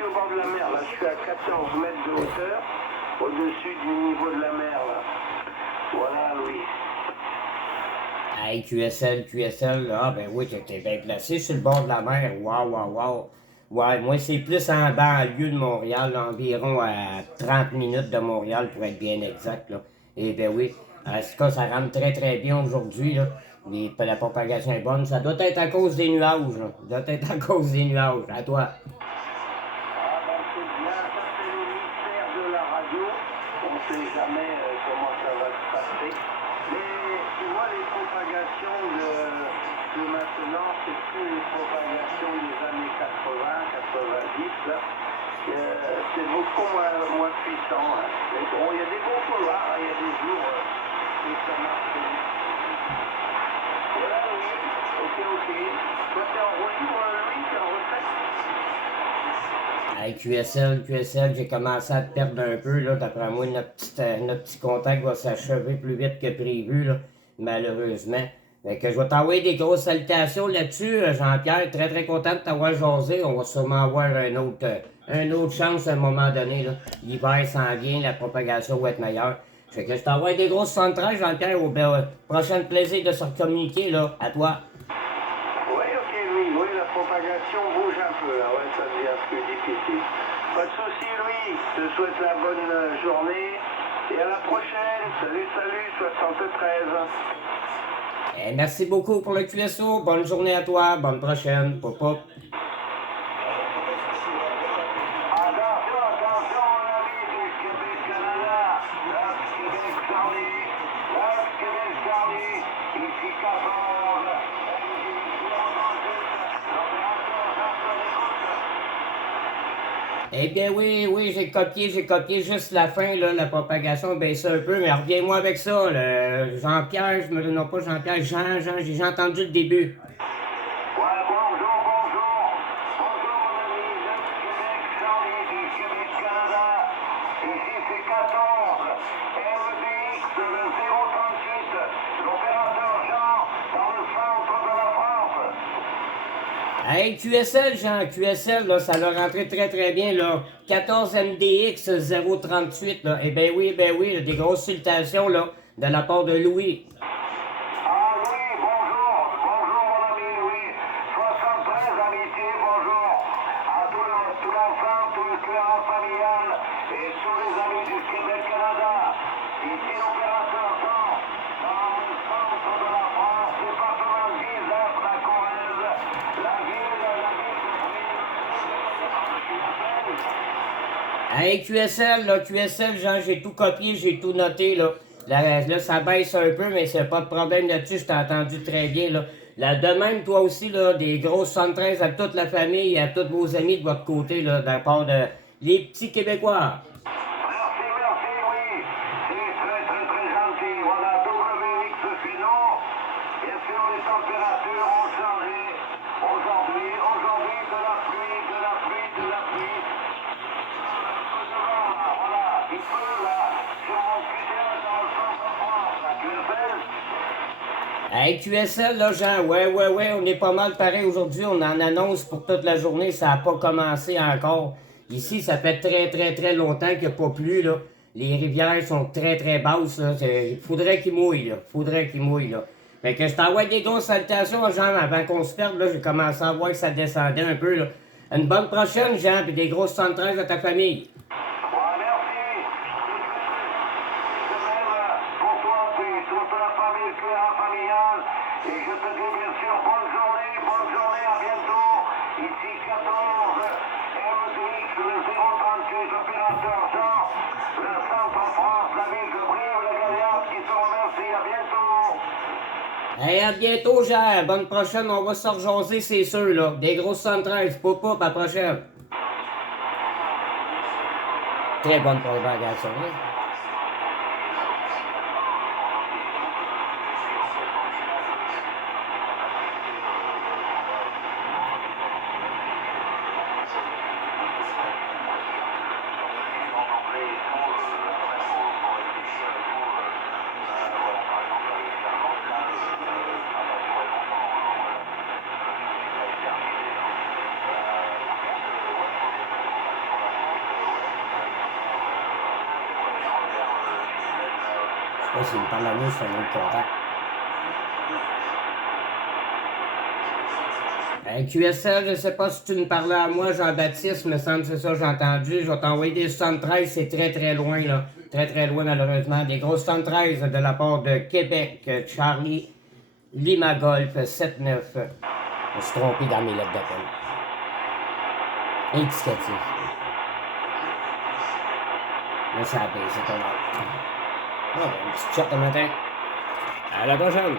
suis au bord de la mer, là. Je suis à 14 mètres de hauteur, au-dessus du niveau de la mer, là. Voilà, Louis. Hey, QSL, là, ben oui, t'étais bien placé sur le bord de la mer. Wow. Ouais, moi, c'est plus en banlieue de Montréal, environ à 30 minutes de Montréal, pour être bien exact, là. Et ben oui, en tout cas, ça rentre très bien aujourd'hui, là. La propagation est bonne. Ça doit être à cause des nuages, là. Ça doit être à cause des nuages. À toi. Ah ben c'est bien, ça c'est le mystère de la radio. On ne sait jamais comment ça va se passer. Mais tu vois, les propagations de maintenant, c'est plus les propagations des années 80, 90, là. C'est beaucoup moins puissant. Hein. Mais bon, il y a des bons couloirs, hein. Il y a des jours où ça marche. Voilà, oui. Ok. Toi, t'es en roue libre, Louis, t'es en retraite? Hey, QSL, j'ai commencé à te perdre un peu, là. D'après moi, notre petit contact va s'achever plus vite que prévu, là, malheureusement. Fait que je vais t'envoyer des grosses salutations là-dessus, Jean-Pierre. Très content de t'avoir jasé. On va sûrement avoir une autre chance à un moment donné, là. L'hiver s'en vient, la propagation va être meilleure. Fait que je t'envoie des grosses 73, Jean-Pierre. Au prochain plaisir de se recommuniquer, là. À toi. Oui, ok, oui, la propagation bouge un peu, là, ouais, ça devient plus difficile. Pas de souci, Louis, je te souhaite la bonne journée et à la prochaine. Salut, 73. Merci beaucoup pour le QSO. Bonne journée à toi. Bonne prochaine. Pop. Attention, mon ami du Québec-Canada, la Québec-Charlie, ici 14. Eh bien oui, j'ai copié juste la fin, là, la propagation, baissé un peu, mais reviens-moi avec ça, là. Jean-Pierre, non pas Jean-Pierre, Jean, j'ai entendu le début. Ouais, bonjour, mon ami de Québec, Charlie du Québec-Canada. Ici c'est 14, MDX le 038, l'opérateur Jean, dans le centre de la France. Hey, QSL, Jean, QSL, là, ça l'a rentré très bien, là. 14 MDX 038, là. Eh ben oui, là, des grosses salutations, là, de la part de Louis. Ah oui, bonjour mon ami, oui. 73 amitié, bonjour. À tout l'ensemble, tout le clan familial et tous les amis du Québec-Canada. Ici l'opérateur Jean, dans le centre de la France, département de 19, la Corrèze, la ville Hey, QSL, Jean, j'ai tout copié, j'ai tout noté, là. Là, ça baisse un peu, mais c'est pas de problème là-dessus, je t'ai entendu très bien, là. Là, de même, toi aussi, là, des grosses 73 à toute la famille et à tous vos amis de votre côté, là, de la part de les petits Québécois. Merci, oui. C'est très gentil. Voilà, WX chez nous. Bien sûr, les températures ont changé. Aujourd'hui, de la pluie. Voilà, il pleut là, sur mon putain dans le centre de France, là, tu le fais? Hey, QSL, là, Jean, ouais, on est pas mal pareil aujourd'hui, on en annonce pour toute la journée, ça a pas commencé encore. Ici, ça fait très longtemps qu'il n'y a pas plu, là. Les rivières sont très basses, là. Il faudrait qu'ils mouillent, là. Fait que je t'envoie des grosses salutations, Jean, avant qu'on se perde, là, j'ai commencé à voir que ça descendait un peu, là. Une bonne prochaine, Jean, puis des grosses 73 à ta famille. Ouais, merci. De même pour toi, puis toute la famille familiale. Et je te dis bien sûr bonne journée, à bientôt. Ici 14, MDX, le 038, opérateur Jean, le centre France, la ville de Brive-la-Gaillarde qui te remercie, à bientôt. Hey, à bientôt, Jean. Bonne prochaine, on va se rejaser, c'est sûr, là. Des grosses 73, pop, à la prochaine. Très bonne propagation, hein? Là, s'il me parle à moi, je fais un autre contact. QSL, je sais pas si tu me parlais à moi, Jean-Baptiste, me semble que c'est ça, j'ai entendu. Je vais t'envoyer des 73, c'est très très loin, là. Très très loin, malheureusement. Des grosses 73 de la part de Québec, Charlie Lima Golf 7-9. Je me suis trompé dans mes lettres d'appel. Indicatif. Là, ça a baissé ton heure. Ah, un petit chat le matin. À la prochaine!